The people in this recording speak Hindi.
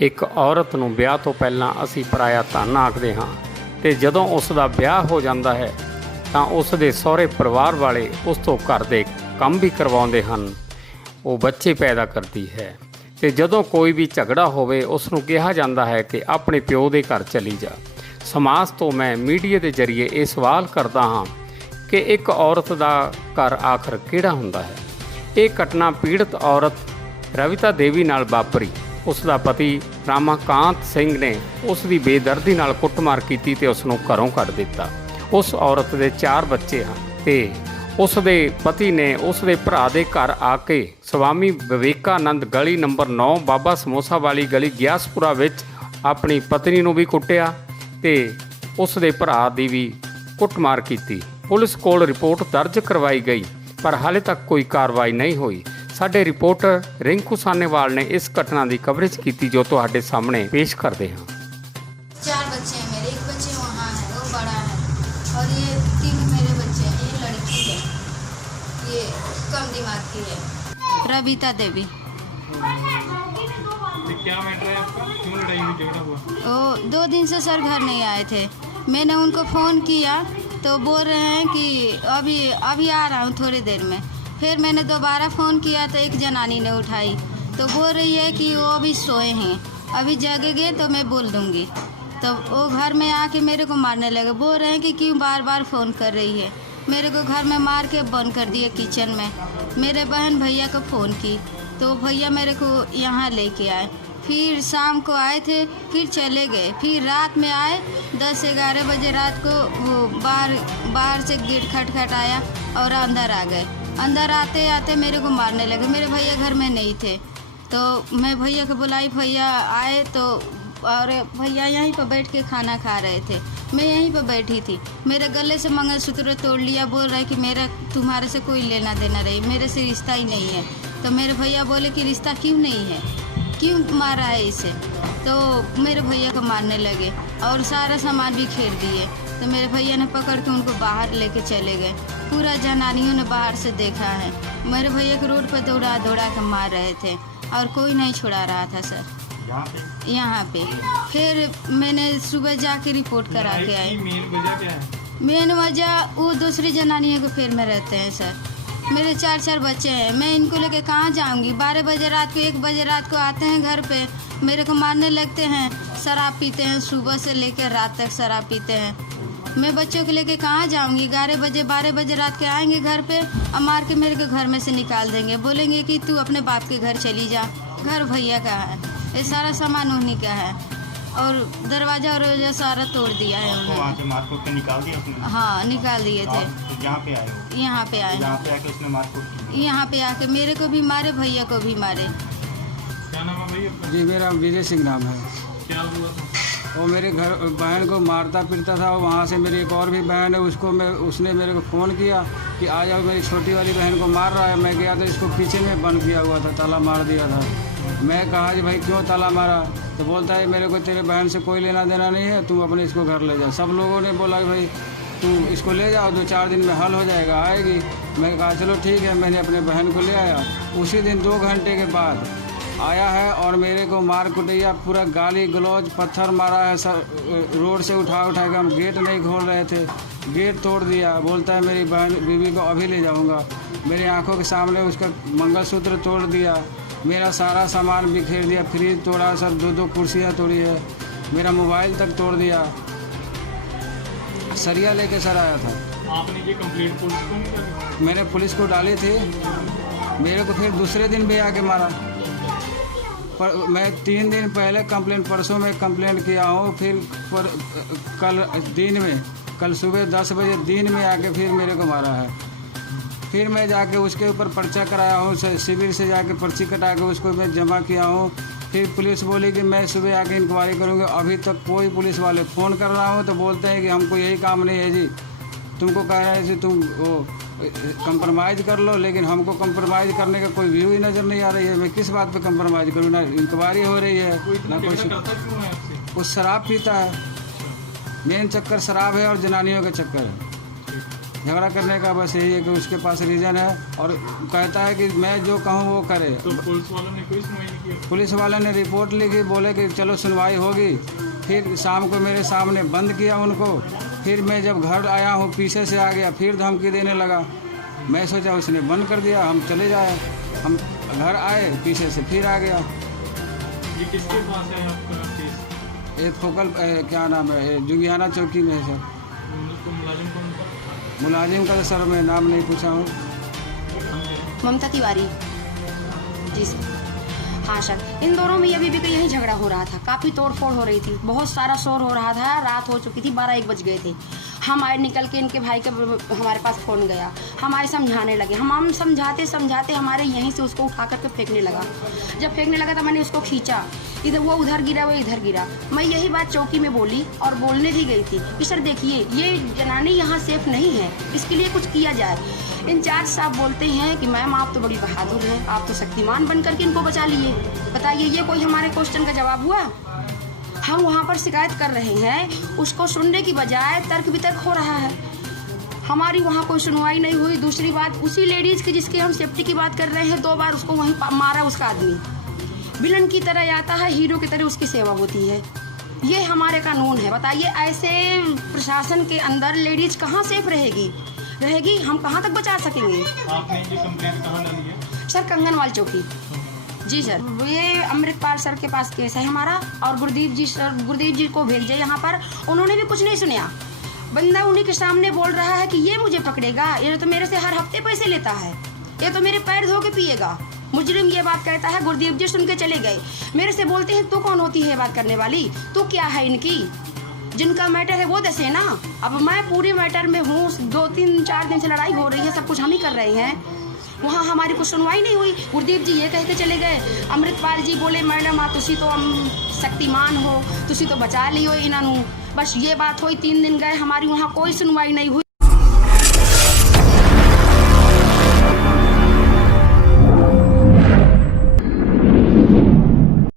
ਇੱਕ ਔਰਤ ਨੂੰ ਵਿਆਹ ਤੋਂ ਪਹਿਲਾਂ ਅਸੀਂ ਪਰਾਇਆ ਧਨ ਆਖਦੇ ਹਾਂ ਤੇ ਜਦੋਂ ਉਸ ਦਾ ਵਿਆਹ ਹੋ ਜਾਂਦਾ ਹੈ ਤਾਂ ਉਸ ਦੇ ਸਹੁਰੇ ਪਰਿਵਾਰ ਵਾਲੇ ਉਸ ਤੋਂ ਘਰ ਦੇ ਕੰਮ ਵੀ ਕਰਵਾਉਂਦੇ ਹਨ। ਉਹ ਬੱਚੇ ਪੈਦਾ ਕਰਦੀ ਹੈ ਤੇ ਜਦੋਂ ਕੋਈ ਵੀ ਝਗੜਾ ਹੋਵੇ ਉਸ ਨੂੰ ਕਿਹਾ ਜਾਂਦਾ ਹੈ ਕਿ ਆਪਣੇ ਪਿਓ ਦੇ ਘਰ ਚਲੀ ਜਾ। ਸਮਾਜ ਤੋਂ ਮੈਂ ਮੀਡੀਆ ਦੇ ਜ਼ਰੀਏ ਇਹ ਸਵਾਲ ਕਰਦਾ ਹਾਂ ਕਿ ਇੱਕ ਔਰਤ ਦਾ ਘਰ ਆਖਰ ਕਿਹੜਾ ਹੁੰਦਾ ਹੈ। ਇਹ ਘਟਨਾ ਪੀੜਤ ਔਰਤ ਰਵਿਤਾ ਦੇਵੀ ਨਾਲ ਵਾਪਰੀ। ਉਸ ਦਾ ਪਤੀ ਰਾਮਾਕਾਂਤ ਸਿੰਘ ਨੇ ਉਸ ਦੀ ਬੇਦਰਦੀ ਨਾਲ ਕੁੱਟਮਾਰ ਕੀਤੀ ਤੇ ਉਸ ਨੂੰ ਘਰੋਂ ਕੱਢ ਦਿੱਤਾ। ਉਸ ਔਰਤ ਦੇ 4 ਬੱਚੇ ਹਨ ਤੇ ਉਸ ਦੇ ਪਤੀ ਨੇ ਉਸ ਦੇ ਭਰਾ ਦੇ ਘਰ ਆ ਕੇ ਸਵਾਮੀ ਵਿਵੇਕਾਨੰਦ ਗਲੀ ਨੰਬਰ 9 ਬਾਬਾ ਸਮੋਸਾ ਵਾਲੀ ਗਲੀ ਗਿਆਸਪੁਰਾ ਵਿੱਚ ਆਪਣੀ ਪਤਨੀ ਨੂੰ ਵੀ ਕੁੱਟਿਆ ਤੇ ਉਸ ਦੇ ਭਰਾ ਦੀ ਵੀ ਕੁੱਟਮਾਰ ਕੀਤੀ। ਪੁਲਿਸ ਕੋਲ ਰਿਪੋਰਟ ਦਰਜ ਕਰਵਾਈ ਗਈ ਪਰ ਹਾਲੇ ਤੱਕ ਕੋਈ ਕਾਰਵਾਈ ਨਹੀਂ ਹੋਈ। ਸਾਡੇ ਰਿਪੋਰਟਰ ਰਿੰਕੂ ਸਾਨੇਵਾਲ ने इस घटना की कवरेज की जो तुहाडे सामने पेश करते हैं। 4 बच्चे हैं मेरे, एक बच्चे वहाँ है, वो बड़ा है और ये 3 मेरे बच्चे हैं। ये लड़की है, ये कम दिमाग की है, रविता देवी। क्या मैटर है आपका? क्यों लड़ाई हुई, झगड़ा हुआ? वो 2 दिन से सर घर नहीं आए थे। मैंने उनको फ़ोन किया तो बोल रहे हैं कि अभी आ रहा हूँ थोड़ी देर में। फिर मैंने दोबारा फ़ोन किया तो एक जनानी ने उठाई तो बोल रही है कि वो अभी सोए हैं, अभी जगेंगे तो मैं बोल दूँगी। तो वो घर में आके मेरे को मारने लगे। बोल रहे हैं कि क्यों बार बार फ़ोन कर रही है। मेरे को घर में मार के बंद कर दिए किचन में। मेरे बहन भैया को फ़ोन की तो भैया मेरे को यहाँ लेके आए। फिर शाम को आए थे, फिर चले गए। फिर रात में आए 10-11 बजे रात को। वो बाहर से गेट खटखटाया और अंदर आ गए। अंदर आते आते मेरे को मारने लगे। मेरे भैया घर में नहीं थे तो मैं भैया को बुलाई। भैया आए तो और भैया यहीं पर बैठ के खाना खा रहे थे, मैं यहीं पर बैठी थी। मेरे गले से मंगलसूत्र तोड़ लिया। बोल रहे कि मेरा तुम्हारे से कोई लेना देना रही, मेरे से रिश्ता ही नहीं है। तो मेरे भैया बोले कि रिश्ता क्यों नहीं है, क्यों मारा है इसे। तो मेरे भैया को मारने लगे और सारा सामान भी खेर दिए। तो मेरे भैया ने पकड़ के उनको बाहर लेके चले गए। पूरा जनानियों ने बाहर से देखा है। मेरे भैया को रोड पर दौड़ा दौड़ा कर मार रहे थे और कोई नहीं छुड़ा रहा था सर यहाँ पे। फिर मैंने सुबह जाके रिपोर्ट करा के आई। मेन वजह क्या है? मेन वजह वो दूसरी जनानियों के फेर में रहते हैं सर। मेरे 4 बच्चे हैं, मैं इनको लेके कहाँ जाऊँगी। 12 बजे रात को 1 बजे रात को आते हैं घर पे, मेरे को मारने लगते हैं। शराब पीते हैं, सुबह से लेकर रात तक शराब पीते हैं। मैं बच्चों को लेके कहाँ जाऊँगी। 11 बजे 12 बजे रात के आएंगे घर पे और मार के मेरे को घर में से निकाल देंगे। बोलेंगे कि तू अपने बाप के घर चली जा। घर भैया का है, ये सारा सामान उन्हीं का है और दरवाजा और सारा तोड़ दिया है वहाँ उन्होंने। से मारकूट के निकाल दिया उसने? हाँ निकाल दिए थे। तो यहाँ पे आए हो? यहाँ पे आए, यहाँ पे आके उसने मारकूट की? यहाँ पे आके मेरे को भी मारे, भैया को भी मारे। क्या नाम है भाई आपका? जी मेरा विजय सिंह नाम है। क्या हुआ था? वो मेरे घर बहन को मारता पीटता था। वहाँ से मेरी एक और भी बहन है, उसने मेरे को फ़ोन किया कि आ जाओ, मेरी छोटी वाली बहन को मार रहा है। मैं गया था, इसको पीछे में बंद किया हुआ था, ताला मार दिया था। मैं कहा कि भाई क्यों ताला मारा, तो बोलता है मेरे को तेरे बहन से कोई लेना देना नहीं है, तू अपने इसको घर ले जा। सब लोगों ने बोला कि भाई तू इसको ले जाओ, 2-4 दिन में हल हो जाएगा, आएगी। मैं कहा चलो ठीक है। मैंने अपने बहन को ले आया। उसी दिन 2 घंटे के बाद आया है और मेरे को मार कुटैया, पूरा गाली गलौज, पत्थर मारा है। सर रोड से उठा के, हम गेट नहीं खोल रहे थे, गेट तोड़ दिया। बोलता है मेरी बहन बीवी को अभी ले जाऊंगा। मेरी आंखों के सामने उसका मंगलसूत्र तोड़ दिया, मेरा सारा सामान बिखेर दिया। फ्रिज तोड़ा सर, 2 कुर्सियाँ तोड़ी है, मेरा मोबाइल तक तोड़ दिया। सरिया लेके सर आया था। आपने ये कंप्लेंट पुलिस को नहीं करी? मैंने पुलिस को डाली थी। मेरे को फिर दूसरे दिन भी आके मारा। पर मैं 3 दिन पहले कंप्लेंट, परसों में कंप्लेंट किया हूँ। फिर कल सुबह 10 बजे दिन में आके फिर मेरे को मारा है। फिर मैं जाके उसके ऊपर पर्चा कराया हूँ, शिविर से जाके पर्ची कटा के उसको मैं जमा किया हूँ। फिर पुलिस बोली कि मैं सुबह आके इंक्वायरी करूँगी। अभी तक कोई पुलिस वाले फ़ोन कर रहा हूँ तो बोलते हैं कि हमको यही काम नहीं है जी, तुमको कह रहे हैं कि तुम वो कंप्रोमाइज़ कर लो, लेकिन हमको कंप्रोमाइज़ करने का कोई व्यू ही नज़र नहीं आ रही है। मैं किस बात पे कंप्रोमाइज़ करूँ? ना इंक्वायरी हो रही है ना कोई। क्यों है आपसे? वो शराब पीता है, मेन चक्कर शराब है और जनानियों का चक्कर है। झगड़ा करने का बस यही है कि उसके पास रीज़न है और कहता है कि मैं जो कहूँ वो करे। तो पुलिस वालों ने कोई सुनवाई नहीं किया? पुलिस वाले ने रिपोर्ट लिखी, बोले कि चलो सुनवाई होगी। फिर शाम को मेरे सामने बंद किया उनको। फिर मैं जब घर आया हूँ पीछे से आ गया, फिर धमकी देने लगा। मैं सोचा उसने बंद कर दिया, हम चले जाए। हम घर आए, पीछे से फिर आ गया। ये किसके पास है आपका केस? एक फोकल क्या नाम है, जुंगियाना चौकी में है सर। तो मुलाजिम कौन था? मुलाजिम का तो सर मैं नाम नहीं पूछा हूँ। ममता तिवारी जी सर। हाँ सर, इन दोनों में अभी भी यही झगड़ा हो रहा था, काफ़ी तोड़फोड़ हो रही थी, बहुत सारा शोर हो रहा था। रात हो चुकी थी, 12-1 बज गए थे। हम आए निकल के, इनके भाई का हमारे पास फ़ोन गया, हम आए समझाने लगे। हम समझाते समझाते हमारे यहीं से उसको उठा करके फेंकने लगा। जब फेंकने लगा तो मैंने उसको खींचा, इधर वो उधर गिरा, वो इधर गिरा। मैं यही बात चौकी में बोली और बोलने भी गई थी कि सर देखिए ये जनानी यहाँ सेफ नहीं है, इसके लिए कुछ किया जाए। इंचार्ज साहब बोलते हैं कि मैम आप तो बड़ी बहादुर हैं, आप तो शक्तिमान बन करके इनको बचा लिए। बताइए ये कोई हमारे क्वेश्चन का जवाब हुआ? हम वहाँ पर शिकायत कर रहे हैं, उसको सुनने की बजाय तर्क वितर्क हो रहा है। हमारी वहाँ कोई सुनवाई नहीं हुई। दूसरी बात, उसी लेडीज़ की जिसकी हम सेफ्टी की बात कर रहे हैं, 2 बार उसको वहीं मारा उसका आदमी। विलन की तरह आता है, हीरो की तरह उसकी सेवा होती है। ये हमारे कानून है। बताइए ऐसे प्रशासन के अंदर लेडीज़ कहाँ सेफ रहेगी? हम कहाँ तक बचा सकेंगे? आपने ये कंप्लेंट कहाँ डाली है? सर कंगनवाल चौकी। जी सर, ये अमृतपाल सर के पास केस है हमारा और गुरदीप जी को भेजे यहाँ पर। उन्होंने भी कुछ नहीं सुना। बंदा उन्हीं के सामने बोल रहा है कि ये मुझे पकड़ेगा, ये तो मेरे से हर हफ्ते पैसे लेता है, ये तो मेरे पैर धो के पिएगा। मुजरिम ये बात कहता है। गुरदीप जी सुन के चले गए। मेरे से बोलते हैं तू कौन होती है बात करने वाली, तू क्या है इनकी? जिनका मैटर है वो दसे ना। अब मैं पूरे मैटर में हूँ, 2-3-4 दिन से लड़ाई हो रही है, सब कुछ हम ही कर रहे हैं। वहाँ हमारी कुछ सुनवाई नहीं हुई। गुरदीप जी ये कहते चले गए। अमृतपाल जी बोले मैडम आ तुसी तो शक्तिमान हो, तुसी तो बचा लियो इन्हों। बस ये बात हुई, 3 दिन गए, हमारी वहाँ कोई सुनवाई नहीं हुई।